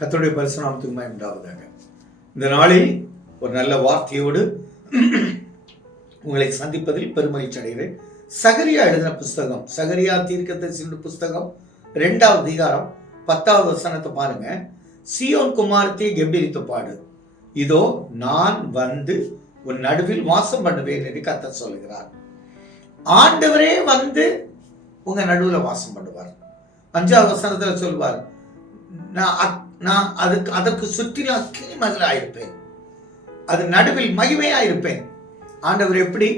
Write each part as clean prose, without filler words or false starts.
கர்த்தருடைய பரிசுத்த நாமத்துக்கு மகிமை உண்டாவதாக. இந்த நாளில் ஒரு நல்ல வார்த்தையோடு உங்களை சந்திப்பதில் பெருமகிழ்ச்சி அடைகிறேன். சகரியா எழுதின புஸ்தகம், சகரியா தீர்க்கதரிசியின் புஸ்தகம் 2வது அதிகாரம் 10வது வசனத்தை பாருங்க. சீயோன் குமாரத்தியை கெம்பீரித்து பாடு, இதோ நான் வந்து உன் நடுவில் வாசம் பண்ணுவேன் என்று கர்த்தர் சொல்கிறார். ஆண்டவரே வந்து உங்க நடுவில் வாசம் பண்ணுவார். 5வது வசனத்துல சொல்வார், நான் அதற்கு சுற்றிலும் அக்கினி மதிலா இருப்பேன், அது நடுவில் மகிமையா இருப்பேன். ஆண்டவர் எப்படி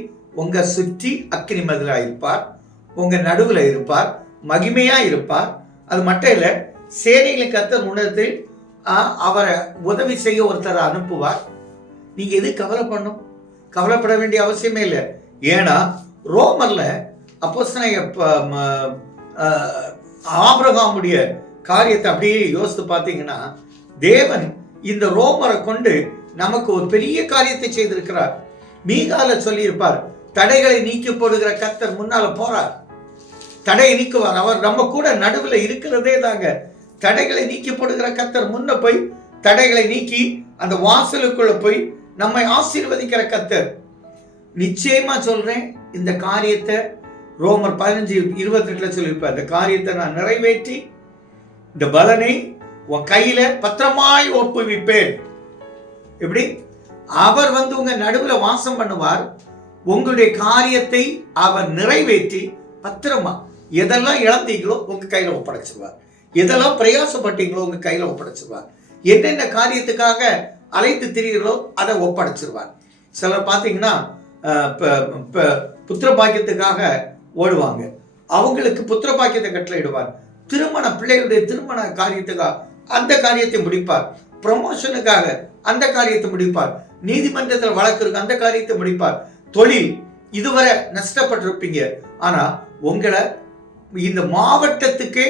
உங்க சுற்றி அக்கினி மதிலா இருப்பார், உங்க நடுவில் இருப்பார், மகிமையா இருப்பார். அது மட்டும் இல்ல, சேனைகளின் கர்த்தர் உன்னதத்தில் அவரை உதவி செய்ய ஒருத்தரை அனுப்புவார். நீங்க எது கவலைப்படணும்? கவலைப்பட வேண்டிய அவசியமே இல்லை. ஏன்னா ரோமர்ல அப்போஸ்தலனாகிய ஆபிரகாமுடைய காரியத்தை அப்படியே யோசித்து பார்த்தீங்கன்னா, தேவன் இந்த ரோமரை கொண்டு நமக்கு ஒரு பெரிய காரியத்தை செய்திருக்கிறார். மீகால சொல்லியிருப்பார், தடைகளை நீக்கி போடுகிற கர்த்தர் முன்னால போறார், தடையை நீக்குவார். அவர் நம்ம கூட நடுவில் இருக்கிறதே தாங்க. தடைகளை நீக்கி போடுகிற கர்த்தர் முன்ன போய் தடைகளை நீக்கி அந்த வாசலுக்குள்ள போய் நம்மை ஆசீர்வதிக்கிற கர்த்தர். நிச்சயமா சொல்றேன், இந்த காரியத்தை ரோமர் 15:28 சொல்லியிருப்பார், இந்த காரியத்தை நான் நிறைவேற்றி இந்த பலனை உன் கையில பத்திரமாய் ஒப்புவிப்பேன். எப்படி? அவர் வந்து உங்க நடுவில் வாசம் பண்ணுவார். உங்களுடைய காரியத்தை அவர் நிறைவேற்றி பத்திரமா, எதெல்லாம் இழந்தீங்களோ உங்க கையில ஒப்படைச்சிருவார், எதெல்லாம் பிரயாசப்பட்டீங்களோ உங்க கையில ஒப்படைச்சிருவார், என்னென்ன காரியத்துக்காக அழைத்து திரிகிறீர்களோ அதை ஒப்படைச்சிருவார். சிலர் பார்த்தீங்கன்னா புத்திர பாக்கியத்துக்காக ஓடுவாங்க, அவங்களுக்கு புத்திர பாக்கியத்தை கட்டளையிடுவார். திருமண பிள்ளைகளுடைய திருமண காரியத்துக்காக அந்த காரியத்தை முடிப்பார், ப்ரமோஷனுக்காக அந்த காரியத்தை முடிப்பார், நீதிமன்றத்தில் வழக்கு இருக்கு அந்த காரியத்தை முடிப்பார். தொழில் இதுவரை நஷ்டப்பட்டிருப்பீங்க, ஆனா உங்களை இந்த மாவட்டத்துக்கே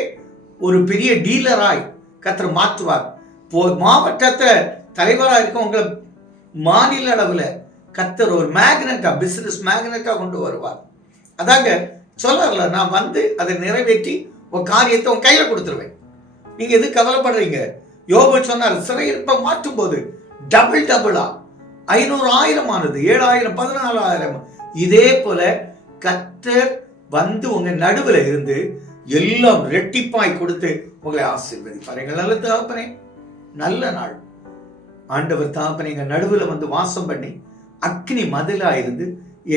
ஒரு பெரிய டீலராய் கர்த்தர் மாற்றுவார். மாவட்டத்தை தலைவராக இருக்க உங்களை மாநில அளவில் கர்த்தர் ஒரு மேக்னெட்டா, பிசினஸ் மேக்னெட்டா கொண்டு வருவார். அதாங்க சொல்லல, நான் வந்து அதை நிறைவேற்றி உன் காரியத்தை உன் கையில கொடுத்துருவேன். நீங்க எது கவலைப்படுறீங்க? யோபு சொன்னார், சிறையிருப்பை மாற்றும் போது டபுளா 500,000 ஆனது, 7,000, 14,000. இதே போல கர்த்தர் வந்து உங்க நடுவில் இருந்து எல்லாம் ரெட்டிப்பாய் கொடுத்து உங்களை ஆசீர்வதிப்பார். எங்கள் நல்ல தகப்பனே, நல்ல நாள் ஆண்டவர் தகப்பனே, எங்க நடுவில் வந்து வாசம் பண்ணி அக்னி மதிலா இருந்து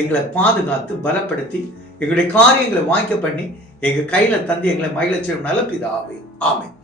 எங்களை பாதுகாத்து பலப்படுத்தி எங்களுடைய காரியங்களை வாய்க்க பண்ணி எங்க கையில தந்து எங்களை மகிழச்சிடும் நல்ல பிதாவே. ஆமென்.